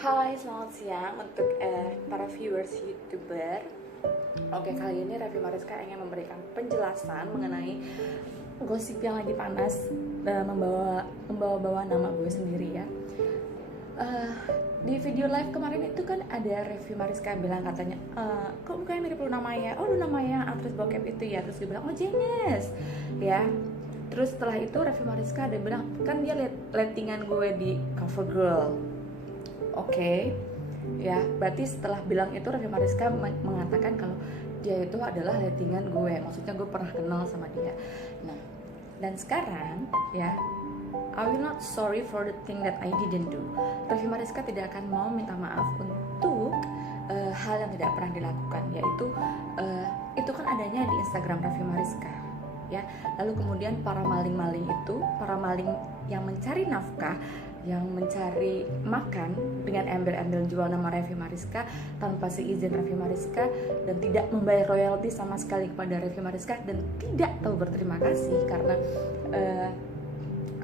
Hai, selamat siang untuk para viewers YouTuber. Oke, kali ini Raffi Mariska ingin memberikan penjelasan mengenai gosip yang lagi panas, membawa nama gue sendiri ya. Di video live kemarin itu kan ada Raffi Mariska bilang katanya, kok mukanya mirip Luna Maya? Oh, Luna Maya aktris bokep itu ya. Terus dia bilang, oh Jenes ya. Terus setelah itu Raffi Mariska ada bilang, kan dia lettingan gue di CoverGirl. Oke, ya berarti setelah bilang itu Raffi Mariska mengatakan kalau dia itu adalah lettingan gue, maksudnya gue pernah kenal sama dia. Nah, dan sekarang ya, I will not sorry for the thing that I didn't do. Raffi Mariska tidak akan mau minta maaf untuk hal yang tidak pernah dilakukan, yaitu itu kan adanya di Instagram Raffi Mariska ya. Lalu kemudian para maling-maling itu, para maling yang mencari nafkah, yang mencari makan dengan embel-embel jual nama Raffi Mariska tanpa seizin Raffi Mariska dan tidak membayar royalti sama sekali kepada Raffi Mariska dan tidak tahu berterima kasih karena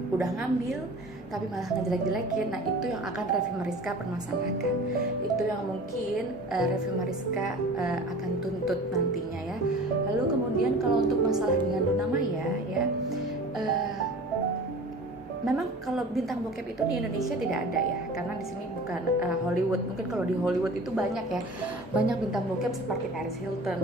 udah ngambil tapi malah ngejelek-jelekin. Nah, itu yang akan Raffi Mariska permasalahkan. Itu yang mungkin Raffi Mariska akan tuntut nantinya ya. Lalu kemudian kalau untuk masalah dengan Luna Maya ya, memang kalau bintang bokep itu di Indonesia tidak ada ya, karena di sini bukan Hollywood. Mungkin kalau di Hollywood itu banyak ya, banyak bintang bokep seperti Paris Hilton,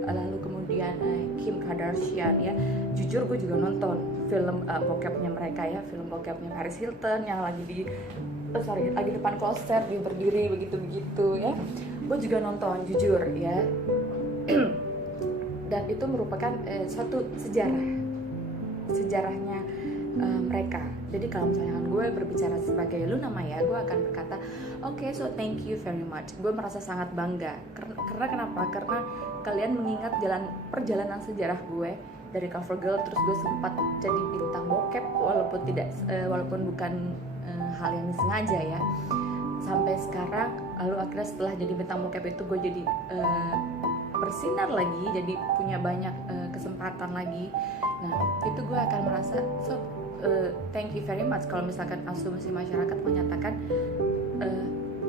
lalu kemudian Kim Kardashian ya. Jujur gue juga nonton film bokepnya mereka ya, film bokepnya Paris Hilton yang lagi lagi depan kloset dia berdiri begitu ya. Gue juga nonton jujur ya. Dan itu merupakan suatu sejarahnya mereka. Jadi kalau misalnya gue berbicara sebagai Luna Maya, gue akan berkata, okay, so thank you very much. Gue merasa sangat bangga. Karena kenapa? Karena kalian mengingat perjalanan sejarah gue dari CoverGirl, terus gue sempat jadi bintang bokep walaupun bukan hal yang disengaja ya. Sampai sekarang, lalu akhirnya setelah jadi bintang bokep itu gue jadi bersinar lagi, jadi punya banyak kesempatan lagi. Nah, itu gue akan merasa thank you very much kalau misalkan asumsi masyarakat menyatakan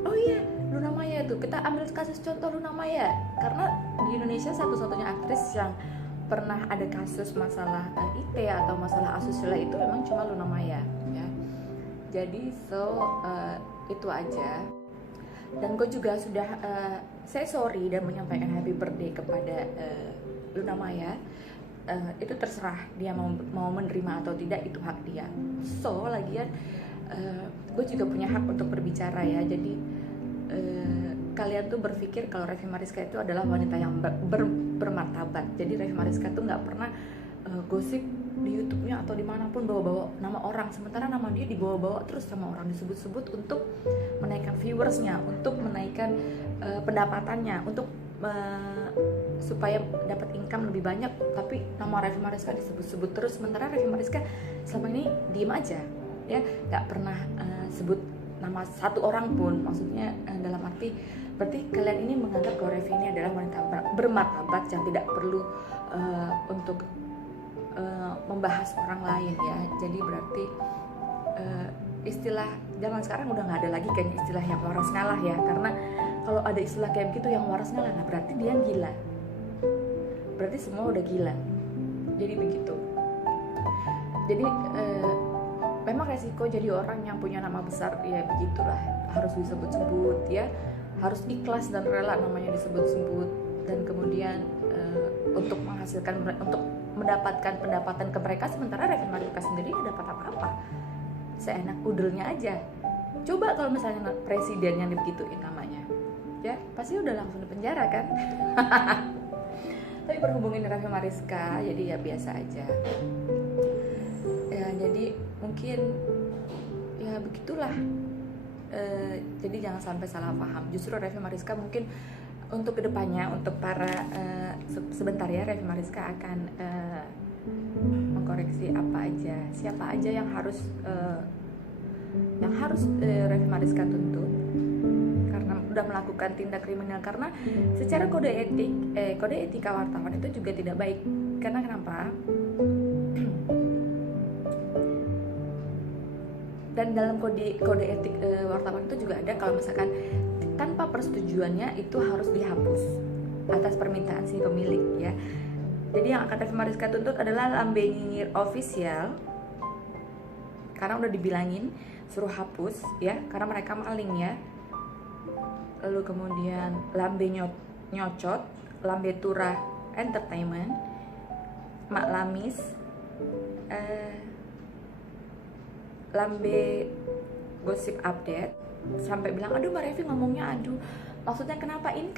oh iya Luna Maya itu, kita ambil kasus contoh Luna Maya karena di Indonesia satu-satunya aktris yang pernah ada kasus masalah IT atau masalah asusila itu memang cuma Luna Maya ya. Jadi itu aja. Dan gue juga sudah say sorry dan menyampaikan happy birthday kepada Luna Maya. Itu terserah dia mau menerima atau tidak, itu hak dia. So lagian gue juga punya hak untuk berbicara ya. Jadi kalian tuh berpikir kalau Raffi Mariska itu adalah wanita yang bermartabat. Jadi Raffi Mariska tuh nggak pernah gosip di YouTube-nya atau dimanapun bawa-bawa nama orang, sementara nama dia dibawa-bawa terus sama orang, disebut-sebut untuk menaikkan viewersnya, untuk menaikkan pendapatannya, untuk supaya dapat income lebih banyak. Tapi nama Raffi Mariska disebut-sebut terus, sementara Raffi Mariska selama ini diem aja ya, nggak pernah sebut nama satu orang pun. Maksudnya dalam arti berarti kalian ini menganggap kalau Raffi ini adalah wanita bermartabat yang tidak perlu untuk membahas orang lain ya. Jadi berarti istilah zaman sekarang udah nggak ada lagi kayaknya istilah yang waras ngalah ya, karena kalau ada istilah kayak begitu yang waras ngalah, nah berarti dia gila, berarti semua udah gila. Jadi begitu. Jadi memang resiko jadi orang yang punya nama besar ya begitulah, harus disebut-sebut ya, harus ikhlas dan rela namanya disebut-sebut, dan kemudian untuk menghasilkan, untuk mendapatkan pendapatan ke mereka, sementara Raffi Mariska sendiri nggak dapat apa-apa, seenak udelnya aja. Coba kalau misalnya presiden yang dibegituin namanya ya, pasti udah langsung di penjara kan. Tapi berhubung ini Raffi Mariska, jadi ya biasa aja ya. Jadi mungkin ya begitulah. Jadi jangan sampai salah paham. Justru Raffi Mariska mungkin untuk kedepannya, untuk para sebentar ya, Raffi Mariska akan mengkoreksi siapa aja yang harus Raffi Mariska tuntut karena udah melakukan tindak kriminal. Karena secara kode etika wartawan itu juga tidak baik. Karena kenapa? dan dalam kode etik wartawan itu juga ada kalau misalkan tanpa persetujuannya itu harus dihapus atas permintaan si pemilik ya. Jadi yang akan Revi Mariska tuntut adalah Lambe Nyinyir Official, karena udah dibilangin suruh hapus ya, karena mereka maling ya. Lalu kemudian Lambe Nyocot, Lambe Turah Entertainment, Mak Lamis, Lambe Gosip Update, sampai bilang aduh Mbak Revi ngomongnya aduh, maksudnya kenapa, ini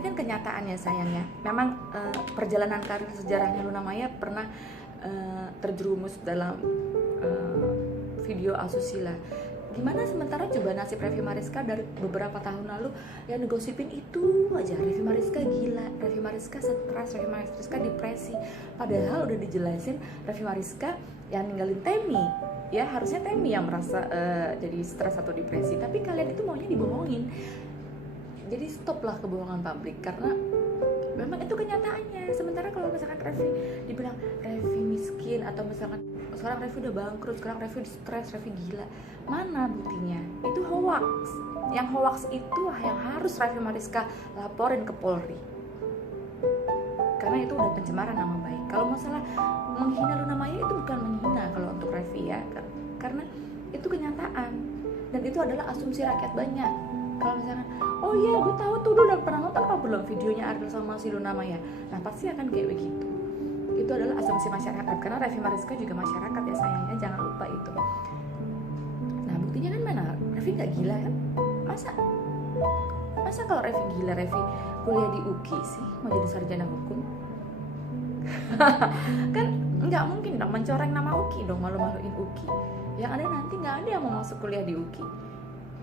kan kenyataannya sayangnya. Memang perjalanan karir sejarahnya Luna Maya pernah terjerumus dalam video asusila. Gimana sementara coba nasib Revi Mariska dari beberapa tahun lalu yang digosipin itu aja, Revi Mariska gila, Revi Mariska stres, Revi Mariska depresi. Padahal udah dijelasin Revi Mariska yang ninggalin Temi ya, harusnya Temi yang merasa jadi stres atau depresi, tapi kalian itu maunya dibohongin. Jadi stoplah kebohongan publik, karena memang itu kenyataannya. Sementara kalau misalkan Revi dibilang Revi miskin, atau misalkan sekarang Revi udah bangkrut, sekarang Revi stres, Revi gila, mana buktinya? Itu hoax. Yang hoax itu yang harus Revi Mariska laporin ke Polri, karena itu udah pencemaran nama baik. Kalau masalah menghina Luna Maya itu bukan menghina kalau untuk Revi ya, karena itu kenyataan dan itu adalah asumsi rakyat banyak. Kalau misalkan, oh iya gue tahu tuh, lu udah pernah nonton apa belum videonya Ariel sama si Luna Maya, nah pasti akan kayak begitu. Itu adalah asumsi masyarakat, karena Revi Mariska juga masyarakat ya sayangnya, jangan lupa itu. Nah buktinya kan mana, Revi nggak gila kan? Masa kalau Revi gila, Revi kuliah di UKI sih mau jadi sarjana hukum? Kan nggak mungkin dong mencoreng nama UKI dong, malu-maluin UKI. Yang ada nanti nggak ada yang mau masuk kuliah di UKI.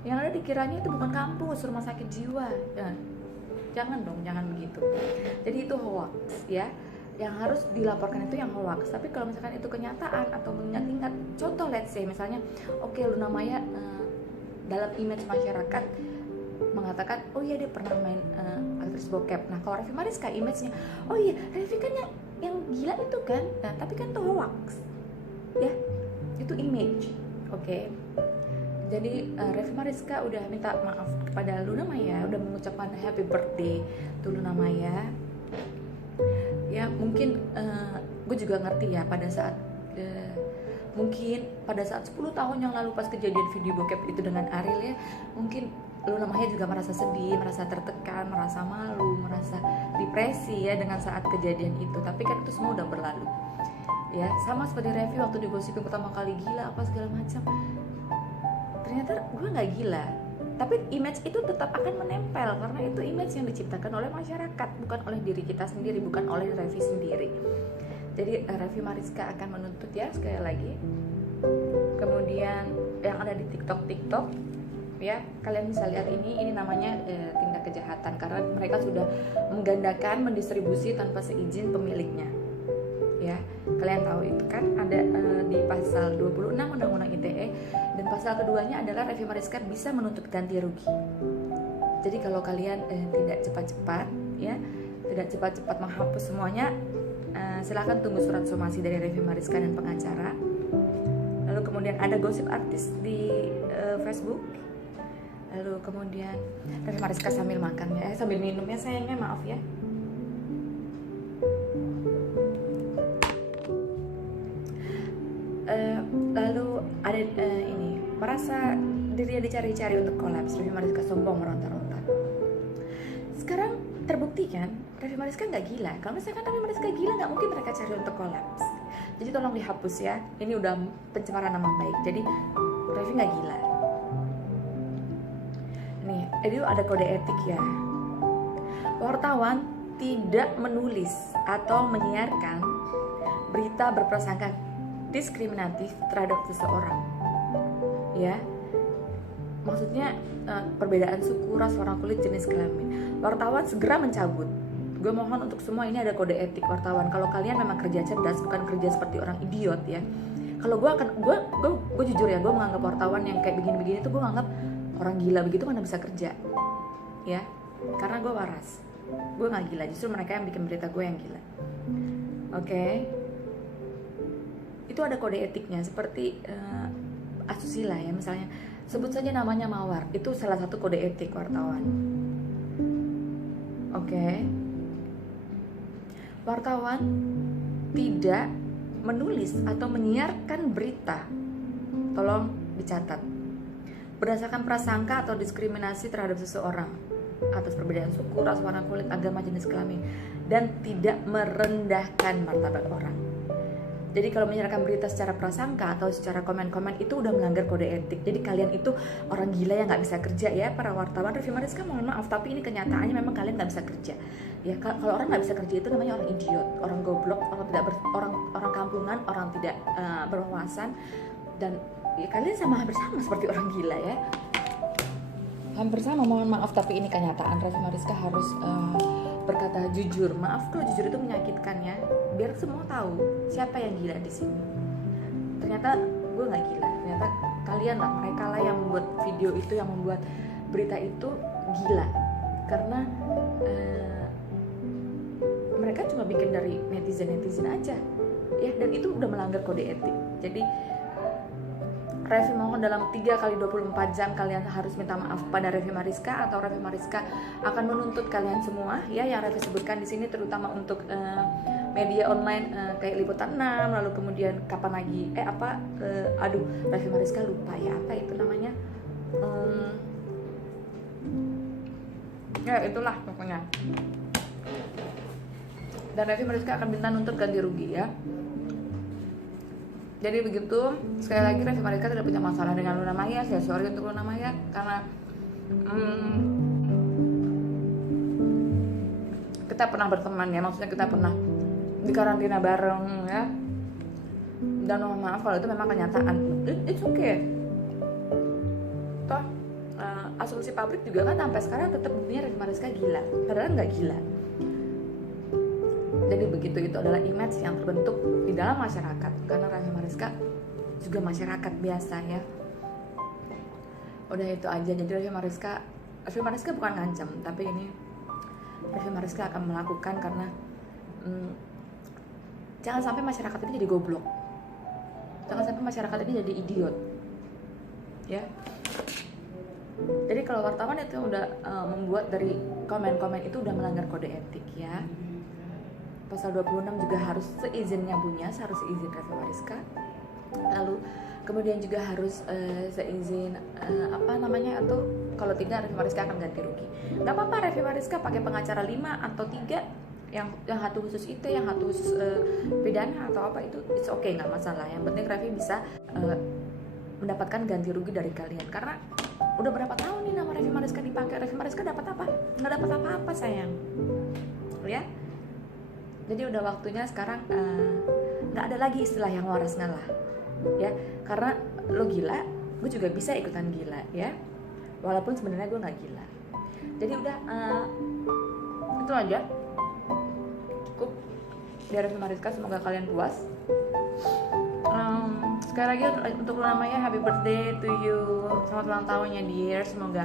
Yang ada dikiranya itu bukan kampus, rumah sakit jiwa. Jangan dong, jangan begitu. Jadi itu hoax ya. Yang harus dilaporkan itu yang hoax. Tapi kalau misalkan itu kenyataan atau mengingat-ingat, contoh let's say misalnya, oke, Luna Maya dalam image masyarakat mengatakan, oh iya dia pernah main aktris bokep. Nah kalau Revi Mariska image-nya, oh iya Revi kan yang gila itu kan. Nah tapi kan itu hoax ya, itu image. Oke. Jadi Revi Mariska udah minta maaf kepada Luna Maya, udah mengucapkan happy birthday to Luna Maya. Ya mungkin gue juga ngerti ya pada saat mungkin pada saat 10 tahun yang lalu pas kejadian video bokep itu dengan Ariel ya, mungkin Luna Maya juga merasa sedih, merasa tertekan, merasa malu, merasa depresi ya dengan saat kejadian itu. Tapi kan itu semua udah berlalu. Ya, sama seperti Revi waktu digosipin pertama kali gila apa segala macam. Ternyata gue nggak gila, tapi image itu tetap akan menempel karena itu image yang diciptakan oleh masyarakat, bukan oleh diri kita sendiri, bukan oleh Revi sendiri. Jadi Revi Mariska akan menuntut ya sekali lagi. Kemudian yang ada di TikTok ya, kalian bisa lihat ini namanya tindak kejahatan karena mereka sudah menggandakan mendistribusi tanpa seizin pemiliknya. Ya, kalian tahu itu kan ada di pasal 26 Undang-Undang ITE, dan pasal keduanya adalah Revi Mariska bisa menuntut ganti rugi. Jadi kalau kalian tidak cepat-cepat ya, tidak cepat-cepat menghapus semuanya, silahkan tunggu surat somasi dari Revi Mariska dan pengacara. Lalu kemudian ada gosip artis di Facebook. Lalu kemudian Revi Mariska sambil makan ya, sambil minumnya sayangnya, maaf ya. Lalu ada ini, merasa dirinya dicari-cari untuk kolaps, Revi Mariska sombong meronta-ronta. Sekarang terbukti kan Revi Mariska nggak gila. Kalau misalkan Revi Mariska gila, nggak mungkin mereka cari untuk kolaps. Jadi tolong dihapus ya, ini udah pencemaran nama baik. Jadi Revi nggak gila. Nih, itu ada kode etik ya. Wartawan tidak menulis atau menyiarkan berita berprasangka diskriminatif terhadap seseorang ya, maksudnya perbedaan suku, ras, warna kulit, jenis kelamin. Wartawan segera mencabut. Gue mohon untuk semua, ini ada kode etik wartawan. Kalau kalian memang kerja cerdas, bukan kerja seperti orang idiot ya. Kalau gue jujur ya, gue menganggap wartawan yang kayak begini-begini tuh gue menganggap orang gila begitu, mana bisa kerja ya, karena gue waras, gue nggak gila, justru mereka yang bikin berita gue yang gila. Oke. Itu ada kode etiknya, seperti asusila ya, misalnya sebut saja namanya Mawar, itu salah satu kode etik wartawan. Oke. Wartawan tidak menulis atau menyiarkan berita, tolong dicatat, berdasarkan prasangka atau diskriminasi terhadap seseorang atas perbedaan suku, ras, warna kulit, agama, jenis kelamin, dan tidak merendahkan martabat orang. Jadi kalau menyiarkan berita secara prasangka atau secara komen-komen itu udah melanggar kode etik. Jadi kalian itu orang gila yang nggak bisa kerja ya, para wartawan. Revie Mariska mohon maaf, tapi ini kenyataannya memang kalian nggak bisa kerja. Ya kalau orang nggak bisa kerja itu namanya orang idiot, orang goblok, orang kampungan, orang tidak berwawasan, dan ya, kalian hampir sama seperti orang gila ya. Hampir sama, mohon maaf, tapi ini kenyataan. Revie Mariska harus berkata jujur. Maaf kalau jujur itu menyakitkan ya, biar semua tahu siapa yang gila di sini. Ternyata gue nggak gila, ternyata kalian lah, mereka lah yang membuat video itu, yang membuat berita itu gila, karena mereka cuma bikin dari netizen aja ya, dan itu udah melanggar kode etik. Jadi Revie mohon dalam 3x24 jam kalian harus minta maaf pada Revie Mariska, atau Revie Mariska akan menuntut kalian semua ya, yang Revie sebutkan di sini, terutama untuk media online kayak Liputan 6, lalu kemudian kapan lagi Revie Mariska lupa ya apa itu namanya, ya itulah pokoknya. Dan Revie Mariska akan minta nuntut ganti rugi ya. Jadi begitu, sekali lagi Revie Mariska tidak punya masalah dengan Luna Maya. Saya sorry untuk Luna Maya karena kita pernah berteman ya, maksudnya kita pernah di karantina bareng ya. Dan mohon maaf kalau itu memang kenyataan. It's okay. Toh asumsi publik juga kan sampai sekarang tetap buktinya Revie Mariska gila, padahal nggak gila. Jadi begitu, itu adalah image yang terbentuk di dalam masyarakat, karena Revie Mariska juga masyarakat biasa ya. Udah itu aja. Jadi Revie Mariska bukan ngancam, tapi ini Revie Mariska akan melakukan karena jangan sampai masyarakat ini jadi goblok, jangan sampai masyarakat ini jadi idiot ya. Jadi kalau wartawan itu udah membuat dari komen-komen itu udah melanggar kode etik ya. Pasal 26 juga harus seizinnya Bunyas, harus seizin Revie Mariska. Lalu kemudian juga harus seizin atau kalau tidak Revie Mariska akan ganti rugi. Gak apa-apa Revie Mariska pakai pengacara 5 atau 3 yang satu khusus IT, yang satu khusus pidana atau apa, itu it's okay, nggak masalah. Yang penting Revie bisa mendapatkan ganti rugi dari kalian, karena udah berapa tahun nih nama Revie Mariska dipakai. Revie Mariska dapat apa? Nggak dapat apa-apa sayang ya. Jadi udah waktunya sekarang nggak ada lagi istilah yang waras ngalah ya, karena lo gila, gue juga bisa ikutan gila ya, walaupun sebenarnya gue nggak gila. Jadi udah itu aja, cukup dari Revie Mariska. Semoga kalian puas. Sekali lagi untuk Luna Maya, happy birthday to you, selamat ulang tahunnya dear, semoga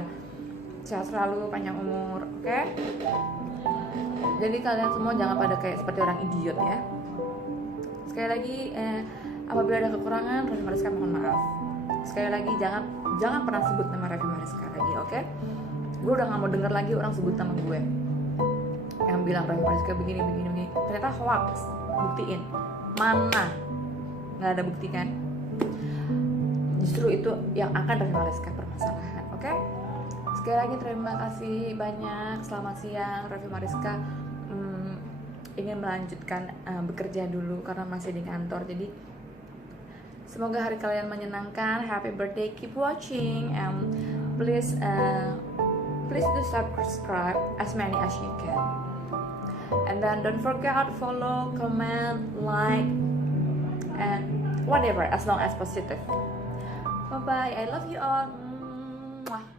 sehat selalu, panjang umur, oke? Jadi kalian semua jangan pada kayak seperti orang idiot ya. Sekali lagi apabila ada kekurangan Revie Mariska mohon maaf. Sekali lagi jangan pernah sebut nama Revie Mariska lagi, oke? Gue udah nggak mau denger lagi orang sebut nama gue yang bilang Revie Mariska begini. Ternyata hoax, buktiin mana? Nggak ada bukti kan? Justru itu yang akan Revie Mariska permasalahan, oke? Sekali lagi terima kasih banyak. Selamat siang. Revie Mariska ingin melanjutkan bekerja dulu karena masih di kantor. Jadi semoga hari kalian menyenangkan. Happy birthday. Keep watching and please do subscribe as many as you can. And then don't forget follow, comment, like, and whatever as long as positive. Bye bye. I love you all. Mwah.